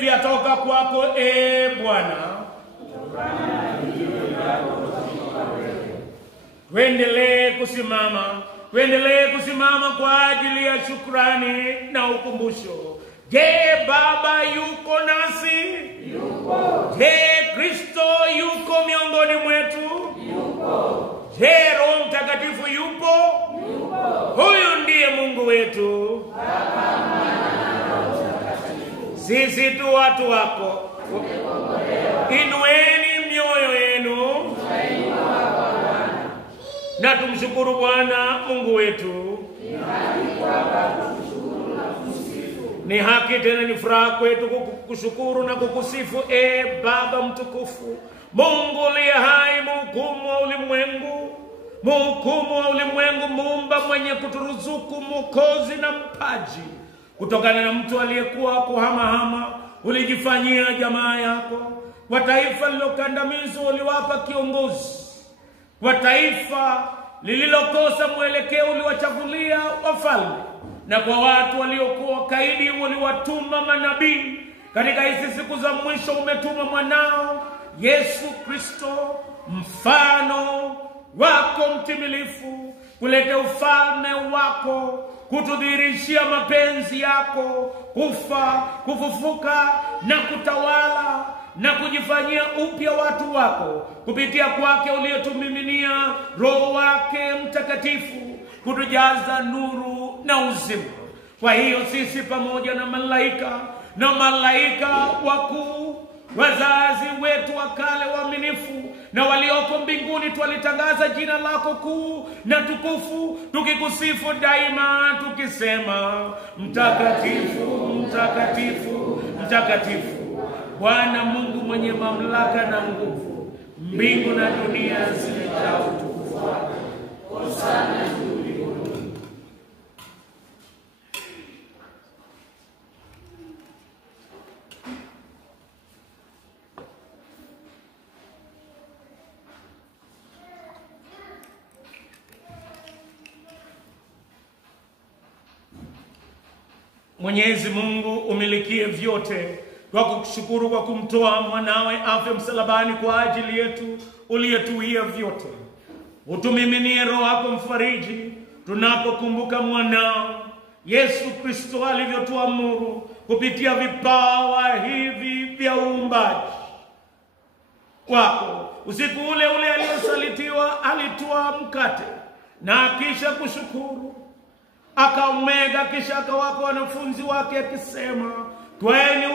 vyatoka kwako Bwana. Tuendelee kusimama kwa ajili ya shukrani na ukumbusho. Je, Baba yuko nasi? Yuko. Je, Kristo yuko miongoni mwetu? Yuko. Je, Roho Mtakatifu yupo? Yuko. Huyu ndiye Mungu wetu. Baba, Mwana na Roho Mtakatifu. Sisi tu watu wako. Inueni mioyo yenu na tumshukuru Bwana Mungu wetu. Ni haki tena ni furaha kwetu kukushukuru na kukusifu Baba mtukufu, Mungu uliye hai, mhukumu wa ulimwengu, muumba mwenye kuturuzuku, mwokozi na mpaji. Kutokana na mtu aliyekuwa kuhamahama, ulijifanyia jamaa yako. Kwa taifa lilokandamizwa uliwapa kiongozi. Kwa taifa lililokosa mwelekeo uliwachagulia wafalme. Na kwa watu waliokuwa kaidi uliwatuma manabii. Katika hizi siku za mwisho umetuma mwanao Yesu Kristo, mfano wako mtimilifu, kuleta ufalme wako, kutudhihirishia mapenzi yako, kufa, kufufuka na kutawala na kujifanyia upya watu wako kupitia kwake uliyotumiminia Roho wake Mtakatifu, kutujaza nuru na uzima. Kwa hiyo sisi pamoja na malaika wakuu, wazazi wetu wa kale waaminifu na walioko mbinguni, twalitangaza jina lako kuu na tukufu, tukikusifu daima tukisema, mtakatifu, mtakatifu, mtakatifu, Bwana Mungu mwenye mamlaka na nguvu. Mbingu na dunia zimejaa utukufu wako. Hosana juu mbinguni. Mwenyezi Mungu umilikie vyote, kwa kukushukuru kwa kumtoa mwanawe afe msalabani kwa ajili yetu, uliyetuia vyote. Utumiminie Roho wako mfariji tunapokumbuka mwanao Yesu Kristo alivyotuamuru kupitia vipawa hivi vya uumbaji wako. Usiku ule aliyosalitiwa alitwaa mkate na kisha kushukuru akaumega, kisha akawapa wanafunzi wake akisema, twaeni